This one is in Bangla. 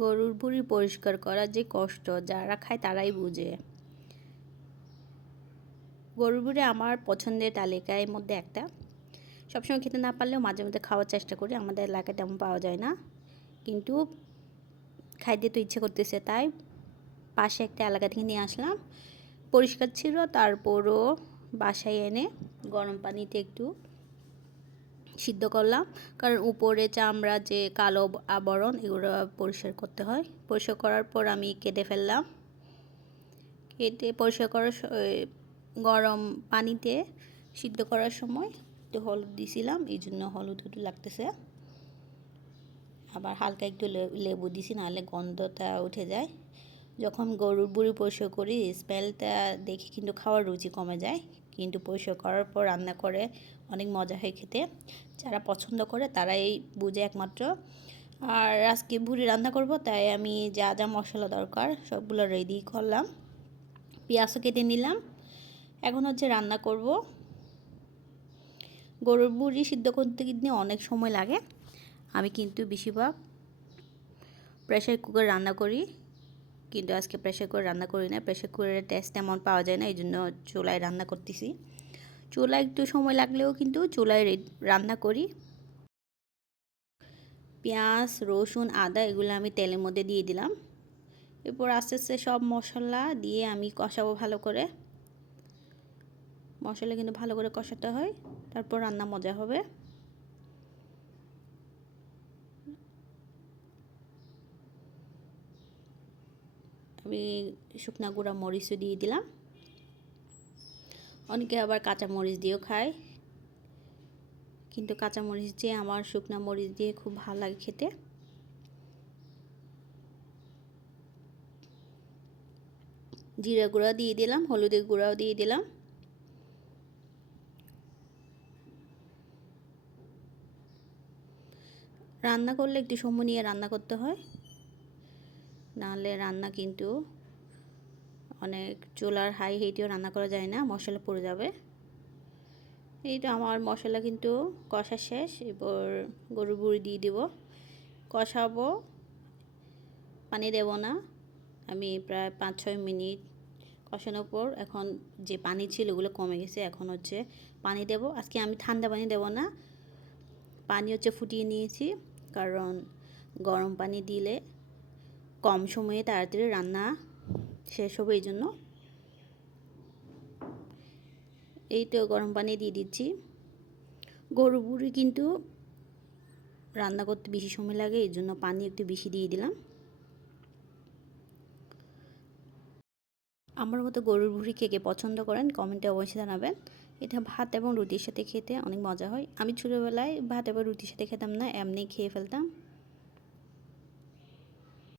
গরুর ভুঁড়ি পরিষ্কার করা যে কষ্ট, যারা খায় তারাই বুঝে। গরুর ভুঁড়ি আমার পছন্দের তালিকার মধ্যে একটা। সবসময় খেতে না পারলেও মাঝে মধ্যে খাওয়ার চেষ্টা করি। আমাদের এলাকায় তেমন পাওয়া যায় না, কিন্তু খাইতে তো ইচ্ছে করতেছে, তাই পাশে একটা এলাকা থেকে নিয়ে আসলাম। পরিষ্কার ছিল, তারপরও বাসায় এনে গরম পানিতে একটু সিদ্ধ করলাম, কারণ উপরে চামড়া যে কালো আবরণ এগুলো পরিষ্কার করতে হয়। পরিষ্কার করার পর আমি কেটে ফেললাম। কেটে পরিষ্কার করার গরম পানিতে সিদ্ধ করার সময় একটু হলুদ দিছিলাম, এই জন্য হলুদ একটু লাগতেছে। আবার হালকা একটু লেবু দিছি, নাহলে গন্ধটা উঠে যায়। যখন গরুর ভুঁড়ি পরিষ্কার করি স্মেলটা দেখে কিন্তু খাওয়ার রুচি কমে যায়, কিন্তু পরিষ্কার করার পর রান্না করে অনেক মজা হয় খেতে। যারা পছন্দ করে তারাই বুঝে একমাত্র। আর আজকে ভুঁড়ি রান্না করব, তাই আমি যা যা মশলা দরকার সবগুলো রেডি করলাম। পেঁয়াজও কেটে নিলাম। এখন হচ্ছে রান্না করব। গরুর ভুঁড়ি সিদ্ধ করতে কিন্তু অনেক সময় লাগে। আমি কিন্তু বেশিরভাগ প্রেসার কুকার রান্না করি, কিন্তু আজকে প্রেসার কুকার রান্না করি না। প্রেসার কুকারের টেস্ট তেমন পাওয়া যায় না, এই জন্য চুলায় রান্না করতেছি। চুলায় একটু সময় লাগলেও কিন্তু চুলায় রান্না করি। পেঁয়াজ, রসুন, আদা এগুলো আমি তেলের মধ্যে দিয়ে দিলাম। এরপর আস্তে আস্তে সব মশলা দিয়ে আমি কষাবো ভালো করে। মশলা কিন্তু ভালো করে কষাতে হয়, তারপর রান্না মজা হবে। আমি শুকনা গুঁড়া মরিচও দিয়ে দিলাম। অনেকে আবার কাঁচা মরিচ দিয়েও খায়, কিন্তু কাঁচা মরিচ দিয়ে আমার শুকনা মরিচ দিয়ে খুব ভালো লাগে খেতে। জিরা গুঁড়া দিয়ে দিলাম, হলুদের গুঁড়াও দিয়ে দিলাম। রান্না করলে একটু সময় নিয়ে রান্না করতে হয়, নাহলে রান্না কিন্তু অনেক চুলার হাই হিটেও রান্না করা যায় না, মশলা পড়ে যাবে। এই তো আমার মশলা কিন্তু কষা শেষ। এবার গরুর ভুঁড়ি দিয়ে দেব, কষাবো, পানি দেব না। আমি প্রায় 5-6 মিনিট কষানোর পর এখন যে পানি ছিল ওগুলো কমে গেছে। এখন হচ্ছে পানি দেব। আজকে আমি ঠান্ডা পানি দেব না, পানি হচ্ছে ফুটিয়ে নিয়েছি, কারণ গরম পানি দিলে কম সময়ে তাড়াতাড়ি রান্না শেষ হবে, এই জন্য। এই তো গরম পানি দিয়ে দিচ্ছি। গরুর ভুঁড়ি কিন্তু রান্না করতে বেশি সময় লাগে, এই জন্য পানি একটু বেশি দিয়ে দিলাম। আমার মতো গরুর ভুঁড়ি কে কে পছন্দ করেন কমেন্টে অবশ্যই জানাবেন। এটা ভাত এবং রুটির সাথে খেতে অনেক মজা হয়। আমি ছোটোবেলায় ভাত এবং রুটির সাথে খেতাম না, এমনি খেয়ে ফেলতাম।